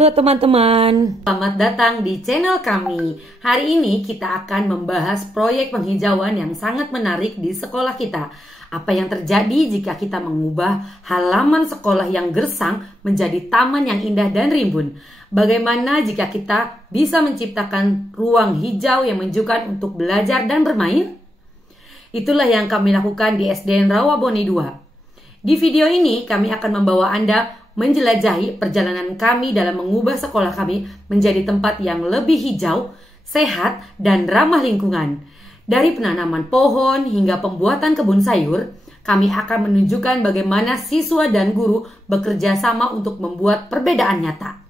Halo teman-teman, selamat datang di channel kami. Hari ini kita akan membahas proyek penghijauan yang sangat menarik di sekolah kita. Apa yang terjadi jika kita mengubah halaman sekolah yang gersang menjadi taman yang indah dan rimbun? Bagaimana jika kita bisa menciptakan ruang hijau yang menunjukkan untuk belajar dan bermain? Itulah yang kami lakukan di SDN Rawaboni 2. Di video ini kami akan membawa Anda menjelajahi perjalanan kami dalam mengubah sekolah kami menjadi tempat yang lebih hijau, sehat, dan ramah lingkungan. Dari penanaman pohon hingga pembuatan kebun sayur, kami akan menunjukkan bagaimana siswa dan guru bekerja sama untuk membuat perbedaan nyata.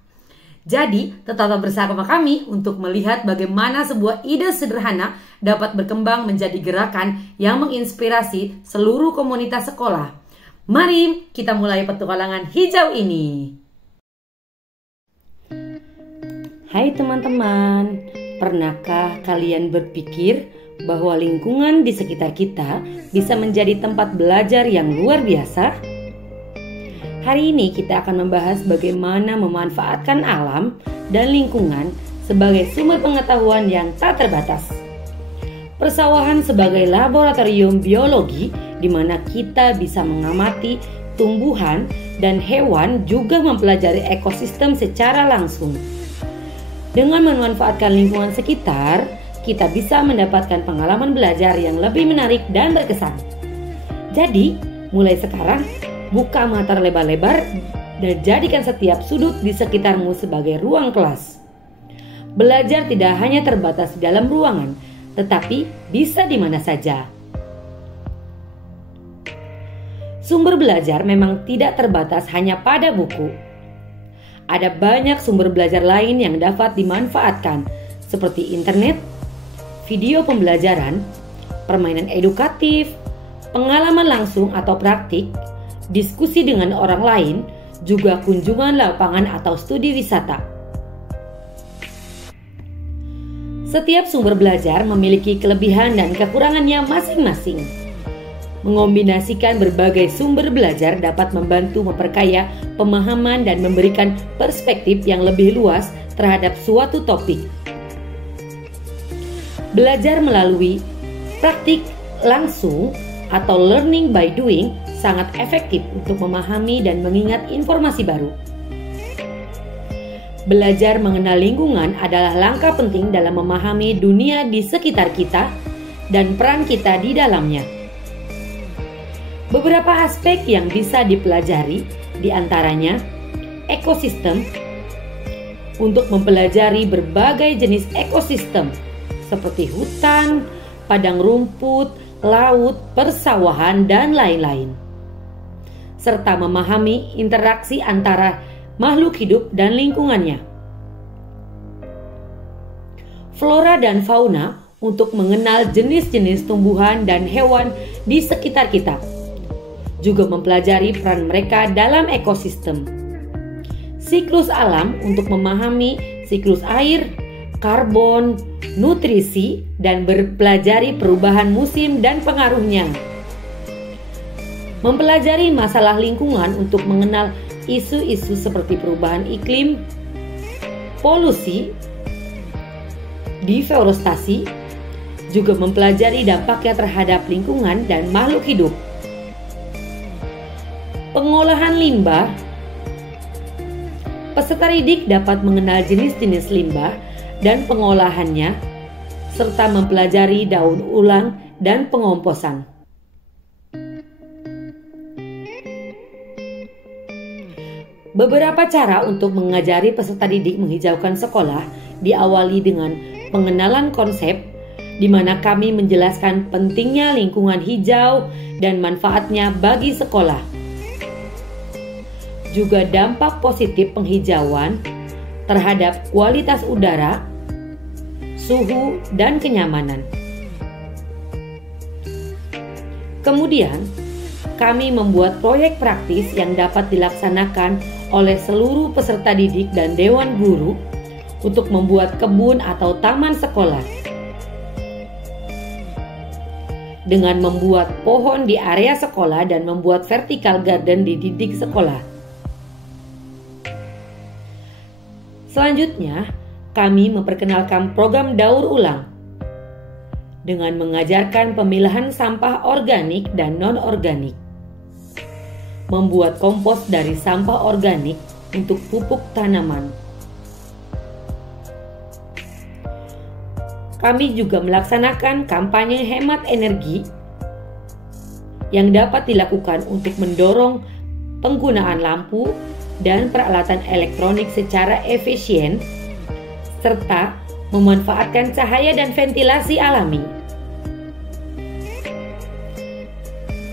Jadi, tetaplah bersama kami untuk melihat bagaimana sebuah ide sederhana dapat berkembang menjadi gerakan yang menginspirasi seluruh komunitas sekolah. Mari kita mulai petualangan hijau ini. Hai teman-teman, pernahkah kalian berpikir bahwa lingkungan di sekitar kita bisa menjadi tempat belajar yang luar biasa? Hari ini kita akan membahas bagaimana memanfaatkan alam dan lingkungan sebagai sumber pengetahuan yang tak terbatas. Persawahan sebagai laboratorium biologi di mana kita bisa mengamati tumbuhan dan hewan, juga mempelajari ekosistem secara langsung. Dengan memanfaatkan lingkungan sekitar, kita bisa mendapatkan pengalaman belajar yang lebih menarik dan berkesan. Jadi, mulai sekarang, buka mata lebar-lebar dan jadikan setiap sudut di sekitarmu sebagai ruang kelas. Belajar tidak hanya terbatas di dalam ruangan, tetapi bisa di mana saja. Sumber belajar memang tidak terbatas hanya pada buku. Ada banyak sumber belajar lain yang dapat dimanfaatkan, seperti internet, video pembelajaran, permainan edukatif, pengalaman langsung atau praktik, diskusi dengan orang lain, juga kunjungan lapangan atau studi wisata. Setiap sumber belajar memiliki kelebihan dan kekurangannya masing-masing. Mengombinasikan berbagai sumber belajar dapat membantu memperkaya pemahaman dan memberikan perspektif yang lebih luas terhadap suatu topik. Belajar melalui praktik langsung atau learning by doing sangat efektif untuk memahami dan mengingat informasi baru. Belajar mengenal lingkungan adalah langkah penting dalam memahami dunia di sekitar kita dan peran kita di dalamnya. Beberapa aspek yang bisa dipelajari, diantaranya ekosistem, untuk mempelajari berbagai jenis ekosistem seperti hutan, padang rumput, laut, persawahan, dan lain-lain. Serta memahami interaksi antara makhluk hidup dan lingkungannya. Flora dan fauna untuk mengenal jenis-jenis tumbuhan dan hewan di sekitar kita. Juga mempelajari peran mereka dalam ekosistem. Siklus alam untuk memahami siklus air, karbon, nutrisi, dan mempelajari perubahan musim dan pengaruhnya. Mempelajari masalah lingkungan untuk mengenal isu-isu seperti perubahan iklim, polusi, deforestasi, juga mempelajari dampaknya terhadap lingkungan dan makhluk hidup. Pengolahan limbah. Peserta didik dapat mengenal jenis-jenis limbah dan pengolahannya, serta mempelajari daur ulang dan pengomposan. Beberapa cara untuk mengajari peserta didik menghijaukan sekolah diawali dengan pengenalan konsep, di mana kami menjelaskan pentingnya lingkungan hijau dan manfaatnya bagi sekolah. Juga dampak positif penghijauan terhadap kualitas udara, suhu, dan kenyamanan. Kemudian, kami membuat proyek praktis yang dapat dilaksanakan oleh seluruh peserta didik dan dewan guru untuk membuat kebun atau taman sekolah. Dengan membuat pohon di area sekolah dan membuat vertical garden di dinding sekolah. Selanjutnya, kami memperkenalkan program daur ulang dengan mengajarkan pemilahan sampah organik dan non-organik, membuat kompos dari sampah organik untuk pupuk tanaman. Kami juga melaksanakan kampanye hemat energi yang dapat dilakukan untuk mendorong penggunaan lampu dan peralatan elektronik secara efisien, serta memanfaatkan cahaya dan ventilasi alami.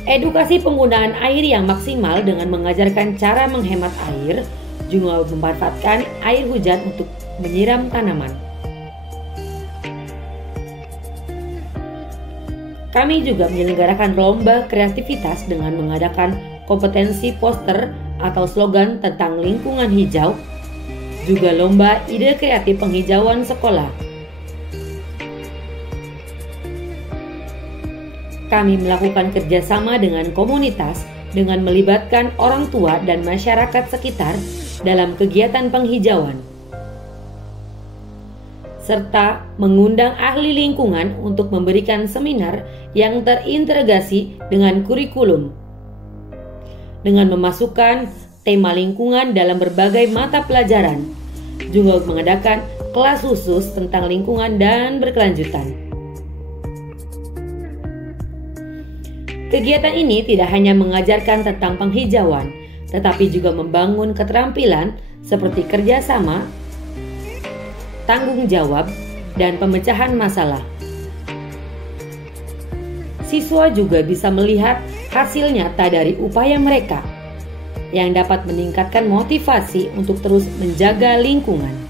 Edukasi penggunaan air yang maksimal dengan mengajarkan cara menghemat air, juga memanfaatkan air hujan untuk menyiram tanaman. Kami juga menyelenggarakan lomba kreativitas dengan mengadakan kompetensi poster atau slogan tentang lingkungan hijau, juga lomba ide kreatif penghijauan sekolah. Kami melakukan kerjasama dengan komunitas dengan melibatkan orang tua dan masyarakat sekitar dalam kegiatan penghijauan, serta mengundang ahli lingkungan untuk memberikan seminar yang terintegrasi dengan kurikulum, dengan memasukkan tema lingkungan dalam berbagai mata pelajaran, juga mengadakan kelas khusus tentang lingkungan dan berkelanjutan. Kegiatan ini tidak hanya mengajarkan tentang penghijauan, tetapi juga membangun keterampilan seperti kerjasama, tanggung jawab, dan pemecahan masalah. Siswa juga bisa melihat hasil nyata dari upaya mereka yang dapat meningkatkan motivasi untuk terus menjaga lingkungan.